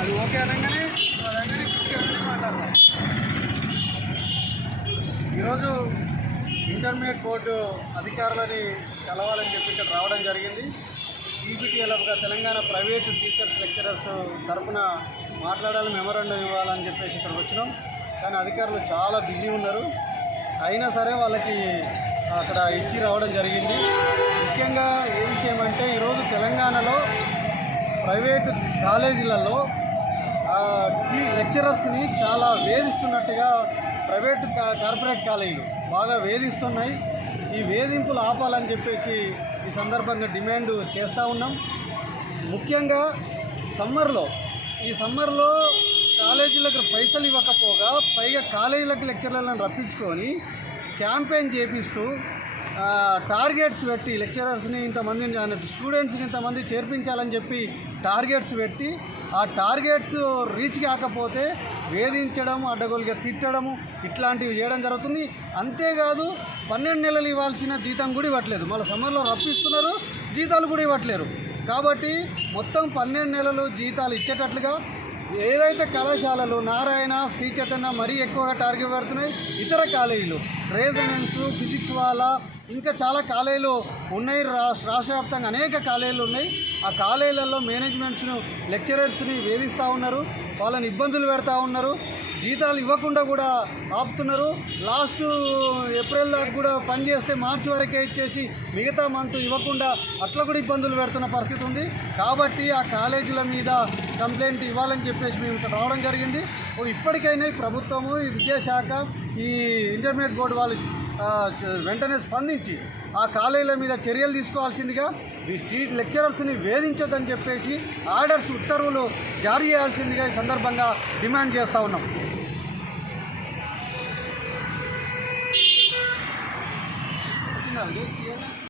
అది ఓకే అనగానే అనగానే కూర్చోని మాట్లాడతాం ఈరోజు ఇంటర్మీడియట్ బోర్డు అధికారులని కలవాలని చెప్పి ఇక్కడ రావడం జరిగింది. ఈబీటీఎల్గా తెలంగాణ ప్రైవేటు టీచర్స్ లెక్చరర్స్ తరఫున మాట్లాడాలి మెమోరాండం ఇవ్వాలని చెప్పేసి ఇక్కడికి వచ్చినాం. కానీ అధికారులు చాలా బిజీ ఉన్నారు. అయినా సరే వాళ్ళకి అక్కడ ఇచ్చి రావడం జరిగింది. ముఖ్యంగా ఏ విషయం అంటే ఈరోజు తెలంగాణలో ప్రైవేటు కాలేజీలలో లెక్చరర్స్ని చాలా వేధిస్తున్నట్టుగా ప్రైవేట్ కా- కార్పొరేట్ కాలేజీలు బాగా వేధిస్తున్నాయి. ఈ వేధింపులు ఆపాలని చెప్పేసి ఈ సందర్భంగా డిమాండ్ చేస్తూ ఉన్నాం. ముఖ్యంగా సమ్మర్లో ఈ సమ్మర్లో కాలేజీలకు పైసలు ఇవ్వకపోగా పైగా కాలేజీలకు లెక్చరర్లను రప్పించుకొని క్యాంపెయిన్ చేపిస్తూ టార్గెట్స్ పెట్టి లెక్చరర్స్ని ఇంతమందిని స్టూడెంట్స్ని ఇంతమంది చేర్పించాలని చెప్పి టార్గెట్స్ పెట్టి ఆ టార్గెట్స్ రీచ్ కాకపోతే వేధించడం అడ్డగోలుగా తిట్టడము ఇట్లాంటివి చేయడం జరుగుతుంది. అంతేకాదు పన్నెండు నెలలు ఇవ్వాల్సిన జీతం కూడా ఇవ్వట్లేదు. మళ్ళీ సమ్మర్లో రప్పిస్తున్నారు జీతాలు కూడా ఇవ్వట్లేరు. కాబట్టి మొత్తం పన్నెండు నెలలు జీతాలు ఇచ్చేటట్లుగా ఏదైతే కళాశాలలు నారాయణ శ్రీ చైతన్య మరీ ఎక్కువగా టార్గెట్ పెడుతున్నాయి ఇతర కాలేజీలు రెసిడెన్స్ ఫిజిక్స్ వాళ్ళ ఇంకా చాలా కాలేజీలు ఉన్నాయి. రాష్ట్ర రాష్ట్ర వ్యాప్తంగా అనేక కాలేజీలు ఉన్నాయి. ఆ కాలేజీలలో మేనేజ్మెంట్స్ను లెక్చరర్స్ని వేధిస్తూ ఉన్నారు. వాళ్ళని ఇబ్బందులు పెడతా ఉన్నారు. జీతాలు ఇవ్వకుండా కూడా ఆపుతున్నారు. లాస్ట్ ఏప్రిల్ దాకా కూడా పని చేస్తే మార్చి వరకే ఇచ్చేసి మిగతా మంత్ ఇవ్వకుండా అట్లా కూడా ఇబ్బందులు పెడుతున్న పరిస్థితి ఉంది. కాబట్టి ఆ కాలేజీల మీద కంప్లైంట్ ఇవ్వాలని చెప్పేసి మేము ఇక్కడ రావడం జరిగింది. ఇప్పటికైనా ఈ ప్రభుత్వము ఈ విద్యాశాఖ ఈ ఇంటర్మీడియట్ బోర్డు వాళ్ళు వెంటనే స్పందించి ఆ కాలేజీల మీద చర్యలు తీసుకోవాల్సిందిగా ఈ స్ట్రీట్ లెక్చరర్స్ని వేధించొద్దని చెప్పేసి ఆర్డర్స్ ఉత్తర్వులు జారీ చేయాల్సిందిగా ఈ సందర్భంగా డిమాండ్ చేస్తూ ఉన్నాం.